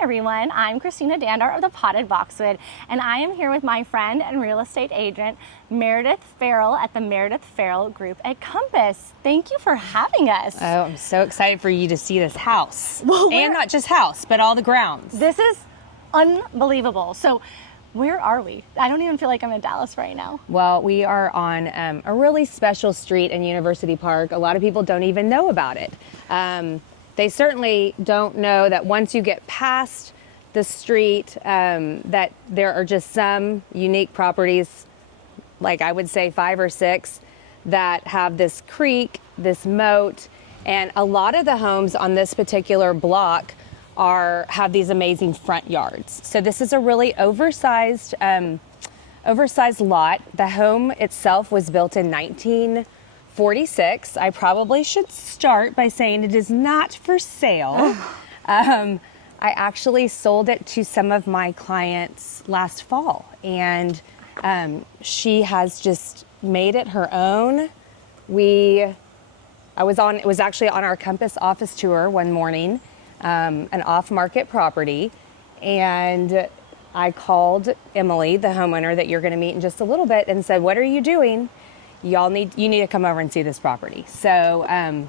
everyone, I'm Christina Dandar of the Potted Boxwood, and I am here with my friend and real estate agent, Meredith Ferrell at the Meredith Ferrell Group at Compass. Thank you for having us. Oh, I'm so excited for you to see this house. Well, and not just house, but all the grounds. This is unbelievable. So where are we? I don't even feel like I'm in Dallas right now. Well, we are on a really special street in University Park. A lot of people don't even know about it. They certainly don't know that once you get past the street, that there are just some unique properties, like I would say 5 or 6, that have this creek, this moat, and a lot of the homes on this particular block have these amazing front yards. So this is a really oversized lot. The home itself was built in 1946. I probably should start by saying it is not for sale. I actually sold it to some of my clients last fall, and she has just made it her own. It was actually on our Compass office tour one morning, an off-market property, and I called Emily, the homeowner that you're going to meet in just a little bit, and said, "What are you doing? You need to come over and see this property." So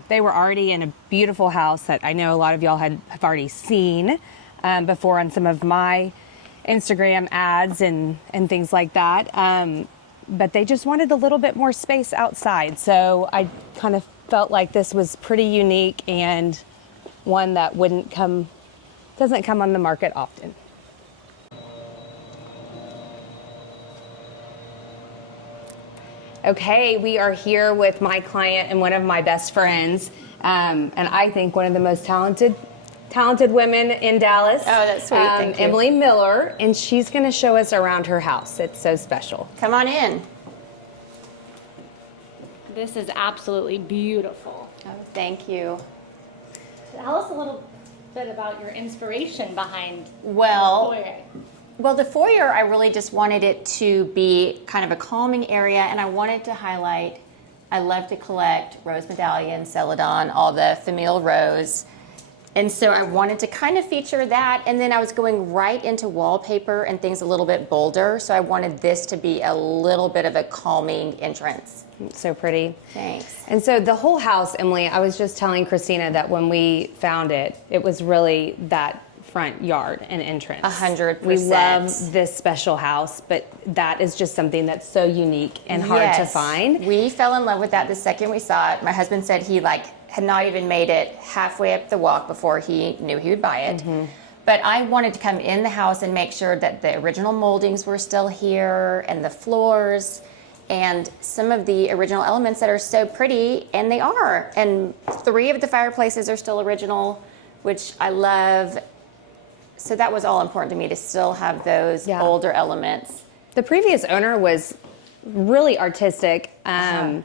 they were already in a beautiful house that I know a lot of y'all have already seen before on some of my Instagram ads and things like that. But they just wanted a little bit more space outside. So I kind of felt like this was pretty unique and one that doesn't come on the market often. Okay, we are here with my client and one of my best friends, and I think one of the most talented women in Dallas. Oh, that's sweet. Thank you. Emily Miller, and she's going to show us around her house. It's so special. Come on in. This is absolutely beautiful. Oh, thank you. Tell us a little bit about your inspiration behind Well, the foyer. Well, the foyer, I really just wanted it to be kind of a calming area, and I wanted to highlight, I love to collect rose medallion, celadon, all the familial rose. And so I wanted to kind of feature that, and then I was going right into wallpaper and things a little bit bolder, so I wanted this to be a little bit of a calming entrance. So pretty. Thanks. And so the whole house, Emily, I was just telling Christina that when we found it, it was really that front yard and entrance. 100%. We love this special house, but that is just something that's so unique and hard to find. We fell in love with that the second we saw it. My husband said he had not even made it halfway up the walk before he knew he would buy it. Mm-hmm. But I wanted to come in the house and make sure that the original moldings were still here, and the floors, and some of the original elements that are so pretty, and they are. And 3 of the fireplaces are still original, which I love. So that was all important to me, to still have those older elements. The previous owner was really artistic, and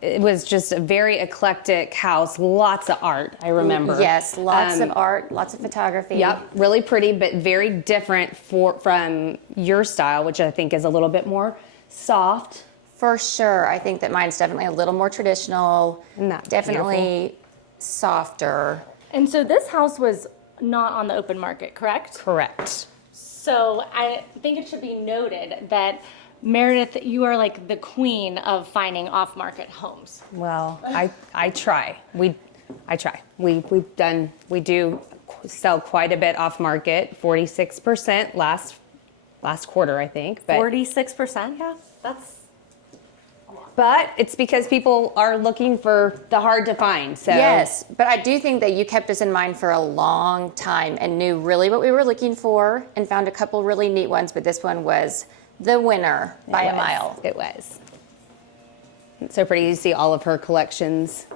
it was just a very eclectic house. Lots of art, I remember. Yes, lots of art, lots of photography. Yep, really pretty, but very different from your style, which I think is a little bit more soft. For sure. I think that mine's definitely a little more traditional. Definitely softer. And so this house was not on the open market, correct? Correct. So I think it should be noted that Meredith, you are like the queen of finding off-market homes. Well, I try. I try. We do sell quite a bit off-market, 46% last quarter, I think. 46%? Yeah, that's a lot. But it's because people are looking for the hard to find. So yes, but I do think that you kept us in mind for a long time and knew really what we were looking for, and found a couple really neat ones, but this one was the winner by a mile. It was. It's so pretty to see all of her collections.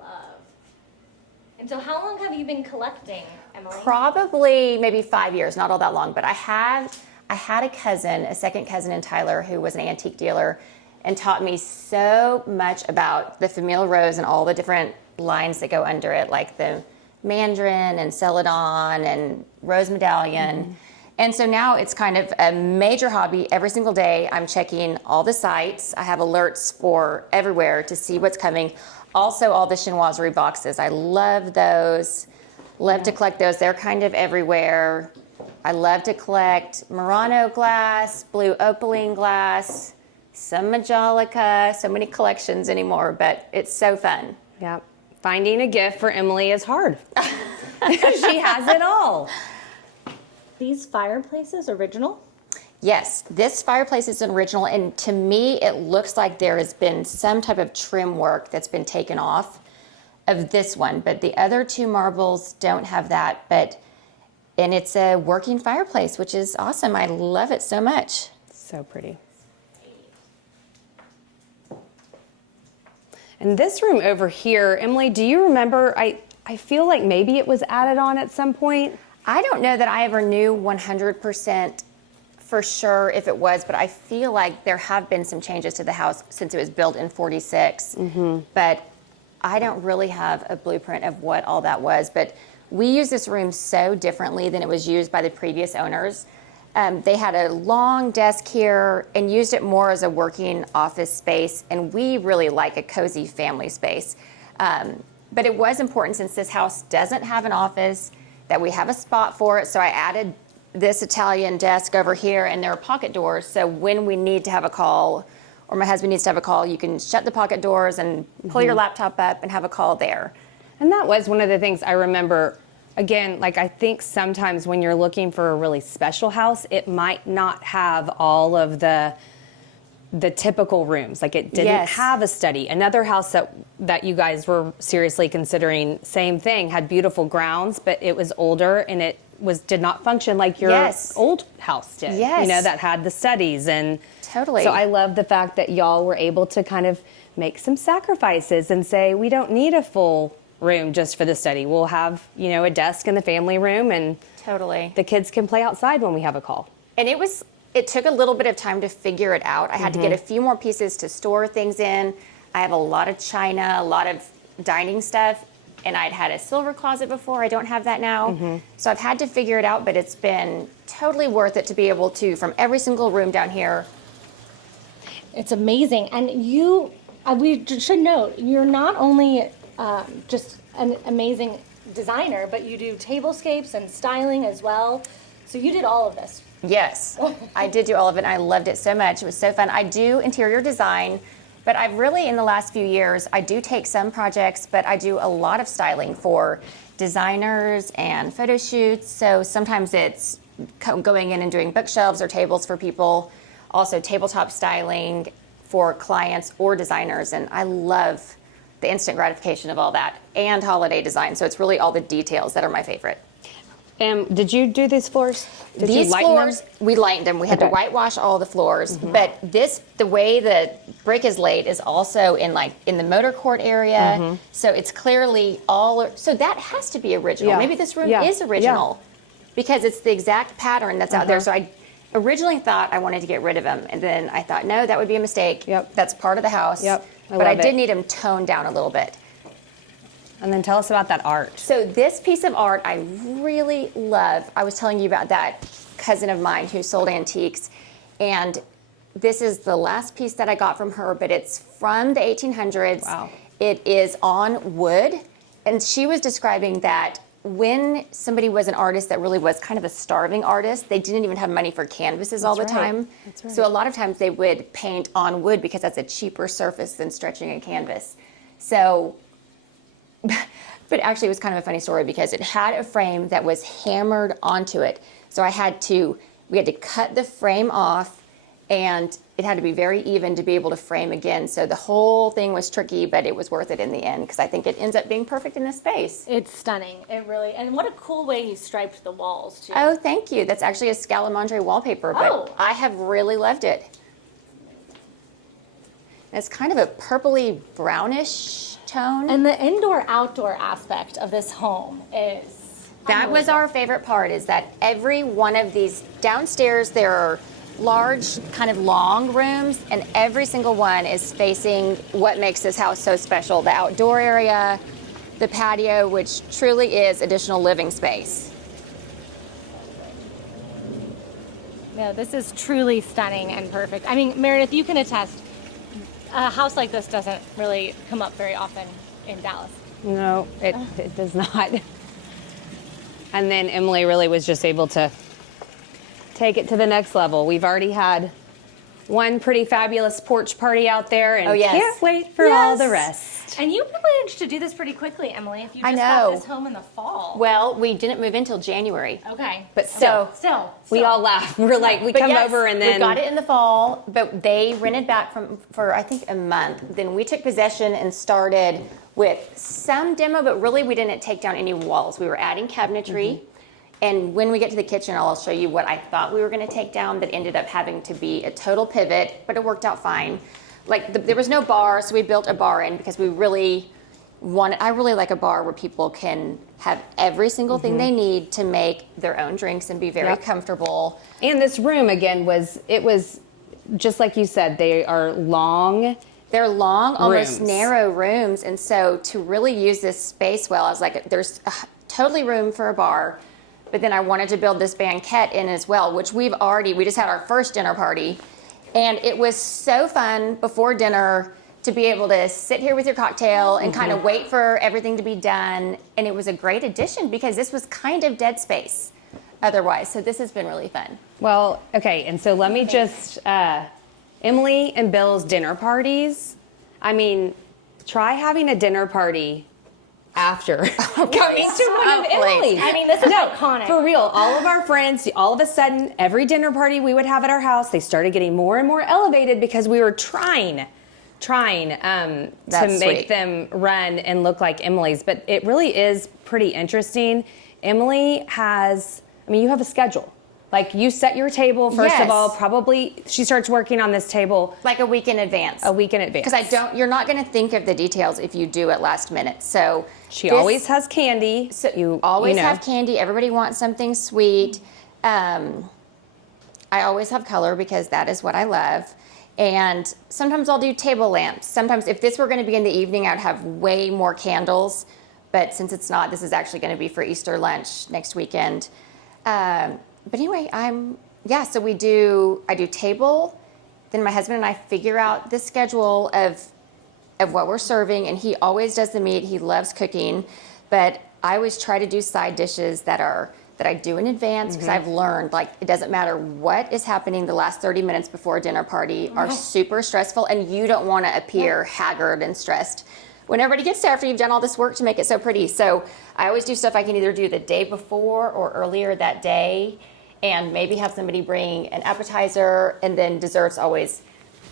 Love. And so how long have you been collecting, Emily? Probably maybe 5 years, not all that long, but I had a cousin, a second cousin in Tyler, who was an antique dealer and taught me so much about the familial rose and all the different lines that go under it, like the mandarin and celadon and rose medallion. Mm-hmm. And so now it's kind of a major hobby. Every single day I'm checking all the sites. I have alerts for everywhere to see what's coming. Also, all the chinoiserie boxes. I love those. Love to collect those. They're kind of everywhere. I love to collect Murano glass, blue opaline glass, some Majolica. So many collections anymore, but it's so fun. Yep. Finding a gift for Emily is hard. She has it all. These fireplaces original? Yes, this fireplace is an original, and to me, it looks like there has been some type of trim work that's been taken off of this one, but the other two marbles don't have that, and it's a working fireplace, which is awesome. I love it so much. So pretty. And this room over here, Emily, do you remember, I feel like maybe it was added on at some point? I don't know that I ever knew 100% for sure if it was, but I feel like there have been some changes to the house since it was built in 46. But I don't really have a blueprint of what all that was. But we use this room so differently than it was used by the previous owners. They had a long desk here and used it more as a working office space, and we really like a cozy family space. But it was important, since this house doesn't have an office, that we have a spot for it. So I added this Italian desk over here, and there are pocket doors. So when we need to have a call, or my husband needs to have a call, you can shut the pocket doors and pull your laptop up and have a call there. And that was one of the things I remember. Again, like, I think sometimes when you're looking for a really special house, it might not have all of the typical rooms. Like, it didn't have a study. Another house that you guys were seriously considering, same thing, had beautiful grounds, but it was older, and it did not function like your old house did. Yes. You know, that had the studies. And totally. So I love the fact that y'all were able to kind of make some sacrifices and say, we don't need a full room just for the study. We'll have, you know, a desk in the family room, and totally, the kids can play outside when we have a call. And it took a little bit of time to figure it out. I had to get a few more pieces to store things in. I have a lot of china, a lot of dining stuff, and I'd had a silver closet before. I don't have that now. So I've had to figure it out, but it's been totally worth it to be able to, from every single room down here. It's amazing. And we should note, you're not only just an amazing designer, but you do tablescapes and styling as well. So you did all of this. Yes, I did do all of it, and I loved it so much. It was so fun. I do interior design, but I've really, in the last few years, I do take some projects, but I do a lot of styling for designers and photo shoots. So sometimes it's going in and doing bookshelves or tables for people, also tabletop styling for clients or designers, and I love the instant gratification of all that, and holiday design. So it's really all the details that are my favorite. Did you do these floors? These floors, we lightened them. We had to whitewash all the floors. But the way the brick is laid is also in the motor court area. So it's clearly so that has to be original. Yeah. Maybe this room is original because it's the exact pattern that's out there. So I originally thought I wanted to get rid of them, and then I thought, no, that would be a mistake. That's part of the house. But I did need them toned down a little bit. And then tell us about that art. So this piece of art I really love. I was telling you about that cousin of mine who sold antiques, and this is the last piece that I got from her, but it's from the 1800s. Wow. It is on wood, and she was describing that when somebody was an artist that really was kind of a starving artist, they didn't even have money for canvases all the time. That's right. So a lot of times they would paint on wood because that's a cheaper surface than stretching a canvas. So, but actually it was kind of a funny story because it had a frame that was hammered onto it. So we had to cut the frame off, and it had to be very even to be able to frame again. So the whole thing was tricky, but it was worth it in the end because I think it ends up being perfect in this space. It's stunning. It really, and what a cool way you striped the walls too. Oh, thank you. That's actually a Scalamandre wallpaper, but I have really loved it. It's kind of a purpley brownish tone. And the indoor-outdoor aspect of this home is that was our favorite part, is that every one of these downstairs, there are large, kind of long rooms, and every single one is facing what makes this house so special. The outdoor area, the patio, which truly is additional living space. No, this is truly stunning and perfect. I mean, Meredith, you can attest. a house like this doesn't really come up very often in Dallas. No, it does not. And then Emily really was just able to take it to the next level. We've already had one pretty fabulous porch party out there, and can't wait for all the rest. And you managed to do this pretty quickly, Emily, if you just got this home in the fall. Well, we didn't move in till January. Okay. But still. We all laugh. We're like, we come over and then... We got it in the fall, but they rented back for I think a month. Then we took possession and started with some demo, but really we didn't take down any walls. We were adding cabinetry. And when we get to the kitchen, I'll show you what I thought we were going to take down that ended up having to be a total pivot, but it worked out fine. Like there was no bar, so we built a bar in because we really I really like a bar where people can have every single thing they need to make their own drinks and be very comfortable. And this room, again, was just like you said, they are long. They're long, almost narrow rooms. And so to really use this space well, I was like, there's totally room for a bar. But then I wanted to build this banquette in as well, which we just had our first dinner party. And it was so fun before dinner to be able to sit here with your cocktail and kind of wait for everything to be done. And it was a great addition because this was kind of dead space otherwise. So this has been really fun. Well, okay. And so let me just, Emily and Bill's dinner parties. I mean, try having a dinner party after coming to one of Emily's. I mean, this is iconic. For real, all of our friends, all of a sudden, every dinner party we would have at our house, they started getting more and more elevated because we were trying to make them run and look like Emily's. But it really is pretty interesting. Emily has, you have a schedule. Like you set your table, first of all, probably she starts working on this table. Like a week in advance. Because you're not going to think of the details if you do it last minute. So she always has candy. So you always have candy. Everybody wants something sweet. I always have color because that is what I love. And sometimes I'll do table lamps. Sometimes if this were going to be in the evening, I'd have way more candles. But since it's not, this is actually going to be for Easter lunch next weekend. But anyway, so I do table, then my husband and I figure out the schedule of what we're serving, and he always does the meat. He loves cooking, but I always try to do side dishes that I do in advance because I've learned, like, it doesn't matter what is happening the last 30 minutes before a dinner party are super stressful, and you don't want to appear haggard and stressed when everybody gets there after you've done all this work to make it so pretty. So I always do stuff I can either do the day before or earlier that day, and maybe have somebody bring an appetizer, and then desserts always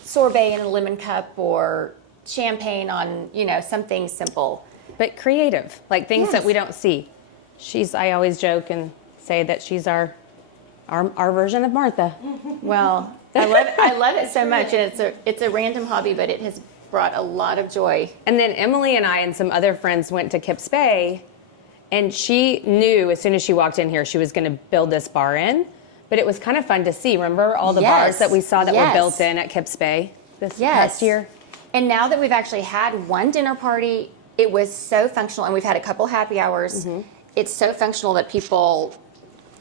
sorbet in a lemon cup or champagne on, something simple. But creative, like things that we don't see. I always joke and say that she's our version of Martha. Well, I love it so much, and it's a random hobby, but it has brought a lot of joy. And then Emily and I and some other friends went to Kips Bay, and she knew as soon as she walked in here she was going to build this bar in. But it was kind of fun to see. Remember all the bars that we saw that were built in at Kips Bay this past year? And now that we've actually had one dinner party, it was so functional, and we've had a couple happy hours. It's so functional that people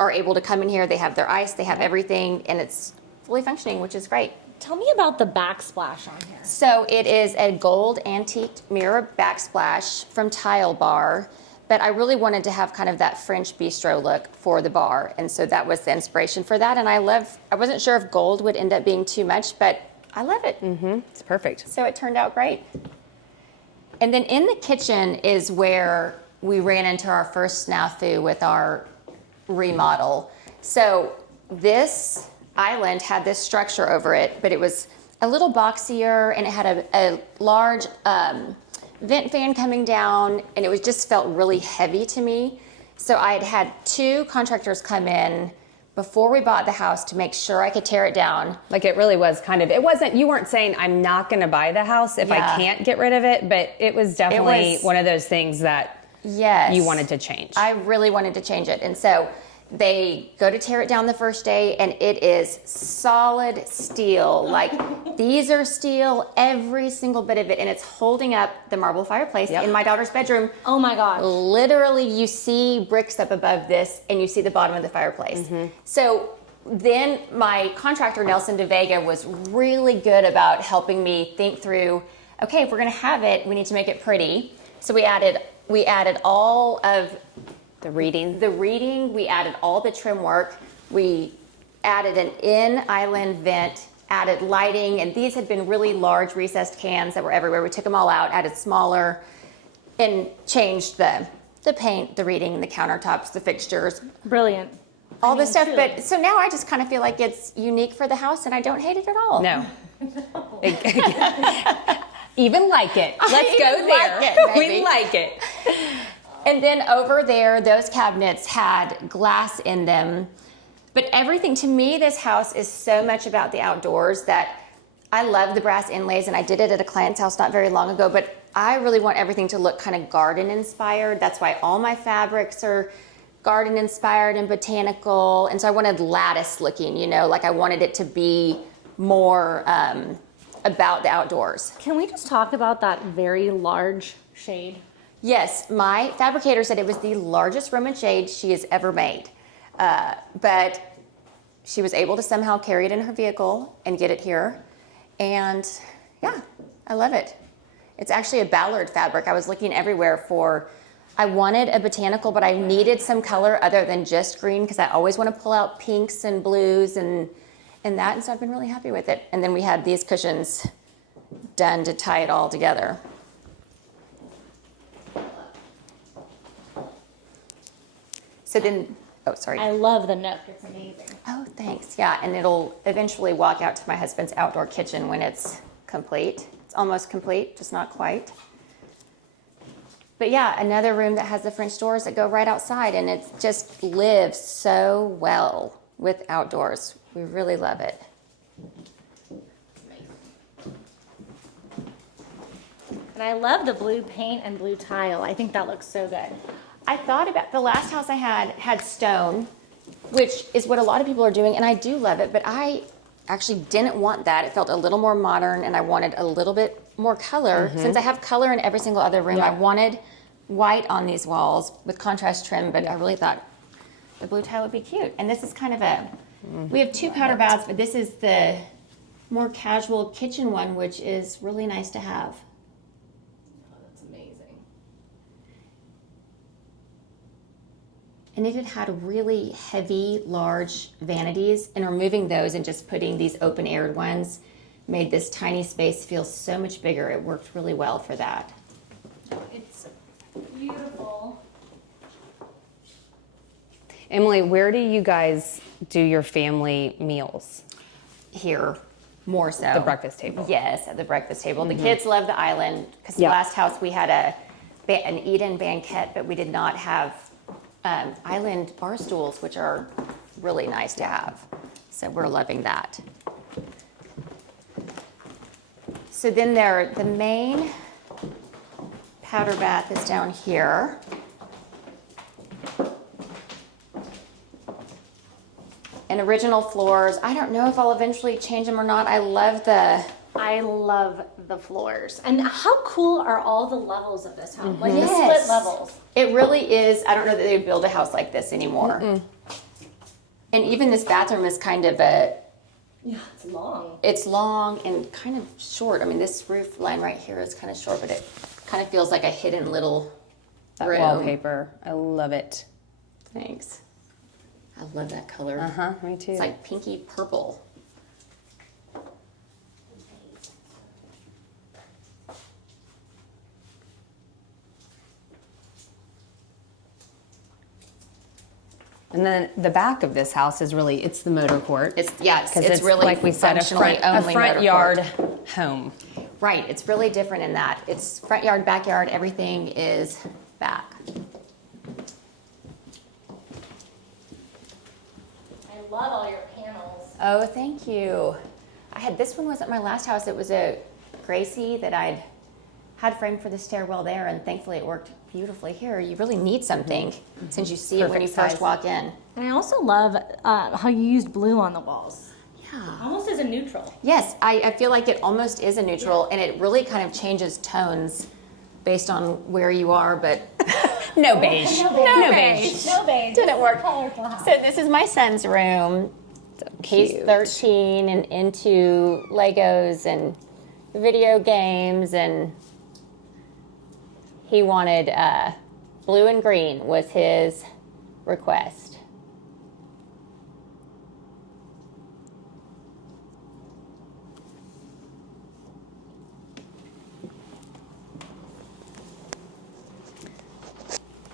are able to come in here. They have their ice, they have everything, and it's fully functioning, which is great. Tell me about the backsplash on here. So it is a gold antique mirror backsplash from Tile Bar, but I really wanted to have kind of that French bistro look for the bar, and so that was the inspiration for that. And I wasn't sure if gold would end up being too much, but I love it. It's perfect. So it turned out great. And then in the kitchen is where we ran into our first snafu with our remodel. So this island had this structure over it, but it was a little boxier, and it had a large vent fan coming down, and it just felt really heavy to me. So I had two contractors come in before we bought the house to make sure I could tear it down. Like it really was you weren't saying I'm not going to buy the house if I can't get rid of it, but it was definitely one of those things that you wanted to change. I really wanted to change it. And so they go to tear it down the first day, and it is solid steel. Like, these are steel, every single bit of it, and it's holding up the marble fireplace in my daughter's bedroom. Oh my gosh. Literally, you see bricks up above this, and you see the bottom of the fireplace. So then my contractor, Nelson De Vega, was really good about helping me think through, okay, if we're going to have it, we need to make it pretty. So we added all of The reading. we added all the trim work, we added an in-island vent, added lighting, and these had been really large recessed cans that were everywhere. We took them all out, added smaller, and changed the paint, the reading, the countertops, the fixtures, Brilliant. all this stuff. truly. But so now I just kind of feel like it's unique for the house, and I don't hate it at all. No. Even like it. Let's go even there. like it, baby. We like it. And then over there, those cabinets had glass in them. But everything, to me, this house is so much about the outdoors that I love the brass inlays, and I did it at a client's house not very long ago, but I really want everything to look kind of garden inspired. That's why all my fabrics are garden inspired and botanical. And so I wanted lattice looking, you know, like I wanted it to be more about the outdoors. Can we just talk about that very large shade? Yes, my fabricator said it was the largest Roman shade she has ever made. But she was able to somehow carry it in her vehicle and get it here. And yeah, I love it. It's actually a Ballard fabric. I was looking everywhere I wanted a botanical, but I needed some color other than just green because I always want to pull out pinks and blues and that. And so I've been really happy with it. And then we had these cushions done to tie it all together. So then, oh, sorry. I love the nook. It's amazing. Oh, thanks. Yeah, and it'll eventually walk out to my husband's outdoor kitchen when it's complete. It's almost complete, just not quite. But yeah, another room that has the French doors that go right outside, and it just lives so well with outdoors. We really love it. And I love the blue paint and blue tile. I think that looks so good. I thought about the last house I had stone, which is what a lot of people are doing, and I do love it, but I actually didn't want that. It felt a little more modern, and I wanted a little bit more color. Since I have color in every single other room, I wanted white on these walls with contrast trim, but I really thought the blue tile would be cute. And this is kind of we have two powder baths, but this is the more casual kitchen one, which is really nice to have. That's amazing. And it had really heavy, large vanities, and removing those and just putting these open-aired ones made this tiny space feel so much bigger. It worked really well for that. It's beautiful. Emily, where do you guys do your family meals? Here, more so. The breakfast table. Yes, at the breakfast table. The kids love the island because the Yeah. last house we had an eat-in banquette, but we did not have island bar stools, which are really nice to have. So we're loving that. So then the main powder bath is down here. And original floors. I don't know if I'll eventually change them or not. I love the floors. And how cool are all the levels of this house? Like the Yes. split levels. It really is. I don't know that they would build a house like this anymore. And even this bathroom is kind of Yeah, it's long. it's long and kind of short. I mean, this roof line right here is kind of short, but it kind of feels like a hidden little That room. wallpaper. I love it. Thanks. I love that color. Me too. It's like pinky purple. And then the back of this house is really, it's the motor court. It's Because really like we said, a functionally front only motor yard court. home. Right, it's really different in that. It's front yard, backyard, everything is back. I love all your panels. Oh, thank you. This one wasn't my last house. It was a Gracie that I'd had framed for the stairwell there, and thankfully it worked beautifully here. You really need something since you see it when you Perfect first size. walk in. And I also love how you used blue on the walls. Yeah. Almost as a neutral. Yes, I feel like it almost is a neutral, and it really kind of changes tones based on where you are, but No beige. No beige. No beige. Didn't work. Colorful house. So this is my son's room. he's cute. 13 and into Legos and video games, and he wanted blue and green was his request.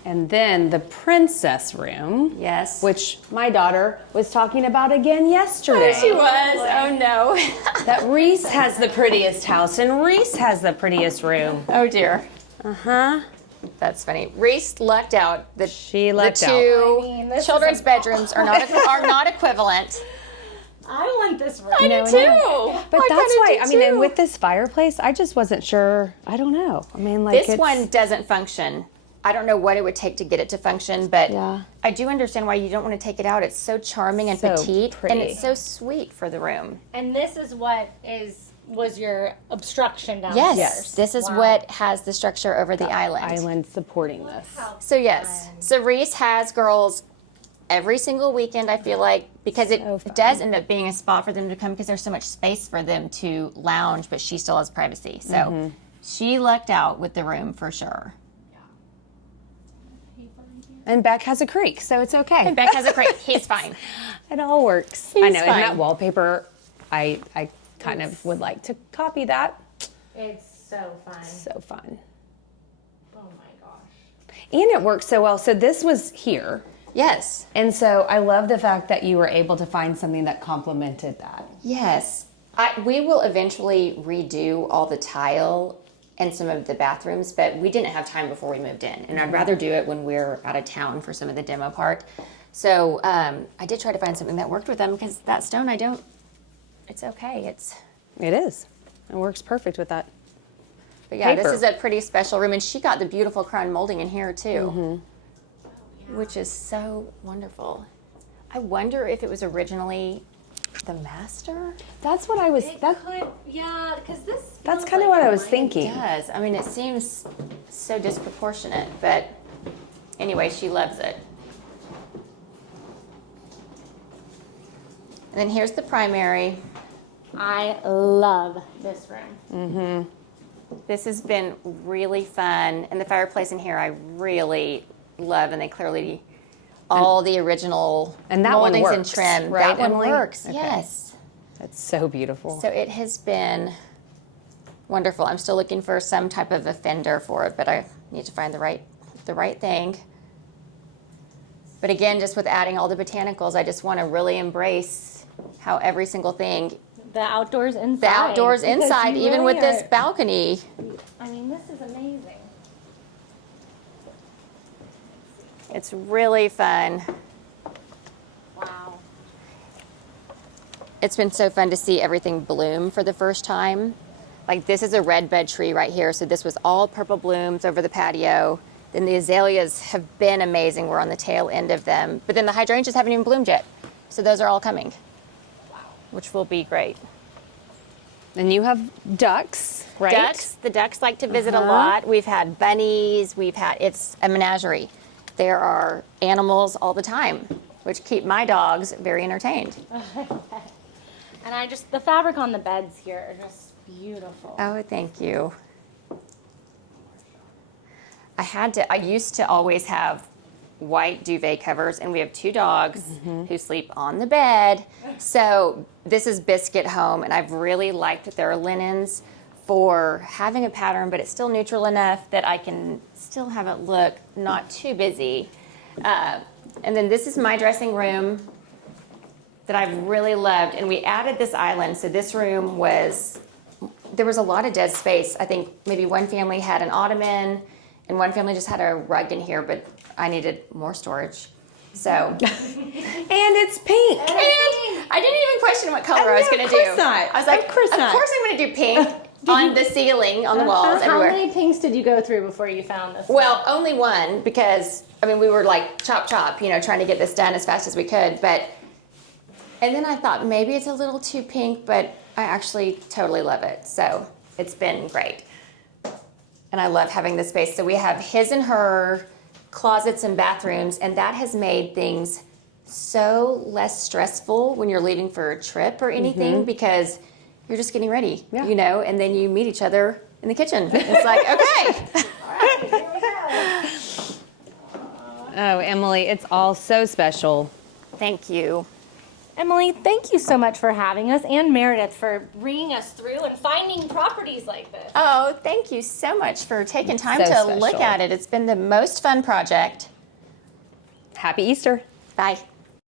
And then the princess room. Yes. Which my daughter was talking about again yesterday. She was. Oh no. That Reese has the prettiest house and Reese has the prettiest room. Oh dear. Uh-huh. That's funny. Reese lucked out. She lucked the out. two I mean, this children's is a- bedrooms are not equivalent. I want this room. I do too. But that's why, I mean, and with this fireplace, I just wasn't sure. I don't know. I mean, like This one doesn't function. I don't know what it would take to get it to function, but Yeah. I do understand why you don't want to take it out. It's so charming and So petite, pretty. and it's so sweet for the room. And this is what was your obstruction downstairs. Yes, this is Wow. what has the structure over the island. island supporting this. So yes, so Reese has girls every single weekend, I feel like, because it So fun. does end up being a spot for them to come because there's so much space for them to lounge, but she still has privacy. So she lucked out with the room for sure. And Beck has a creek, so it's okay. And Beck has a crate. He's fine. It all works. I He's know, and fine. that wallpaper, I kind of would like to copy that. It's so fun. So fun. Oh my gosh. And it works so well. So this was here. Yes. And so I love the fact that you were able to find something that complemented that. Yes. We will eventually redo all the tile and some of the bathrooms, but we didn't have time before we moved in. And I'd rather do it when we're out of town for some of the demo part. So I did try to find something that worked with them because that stone, it's okay. It is. It works perfect with that. But yeah, Paper. this is a pretty special room. And she got the beautiful crown molding in here too, which is so wonderful. I wonder if it was originally the master? That's what I was. That's Because this. that's feels kind of like what I it was might- thinking. Yes. I mean, it seems so disproportionate, but anyway, she loves it. And then here's the primary. I love this room. This has been really fun, and the fireplace in here I really love, and they clearly all the original And that one moldings and works, trim. right, That one Emily? works. Okay. Yes. That's so beautiful. So it has been wonderful. I'm still looking for some type of a fender for it, but I need to find the right thing. But again, just with adding all the botanicals, I just want to really embrace how every single thing, The outdoors inside. the outdoors because inside, you even really with this are- balcony. I mean, this is amazing. It's really fun. Wow. It's been so fun to see everything bloom for the first time. Like this is a red bed tree right here. So this was all purple blooms over the patio. Then the azaleas have been amazing. We're on the tail end of them. But then the hydrangeas haven't even bloomed yet. So those are all coming, which will be great. And you have ducks, right? Ducks, the ducks like to visit a lot. We've had bunnies, it's a menagerie. There are animals all the time, which keep my dogs very entertained. And the fabric on the beds here are just beautiful. Oh, thank you. I used to always have white duvet covers, and we have two dogs who sleep on the bed. So this is Biscuit Home, and I've really liked their linens for having a pattern, but it's still neutral enough that I can still have it look not too busy. And then this is my dressing room that I've really loved, and we added this island. So this room there was a lot of dead space. I think maybe one family had an ottoman, and one family just had a rug in here, but I needed more storage. So, And it's pink. and I didn't even question what color I was no, going of to do. course not. I was like, Of course not. Of course I'm going to do pink on the ceiling, on the walls, How everywhere. many pinks did you go through before you found this? Well, only one, because we were like chop, trying to get this done as fast as we could. And then I thought maybe it's a little too pink, but I actually totally love it. So it's been great. And I love having this space. So we have his and her closets and bathrooms, and that has made things so less stressful when you're leaving for a trip or anything because you're just getting ready, Yeah. you know, and then you meet each other in the kitchen. It's like, okay. All right, here we go. Oh, Emily, it's all so special. Thank you. Emily, thank you so much for having us, and Meredith for bringing us through and finding properties like this. Oh, thank you so much for taking time So to special. look at it. It's been the most fun project. Happy Easter. Bye.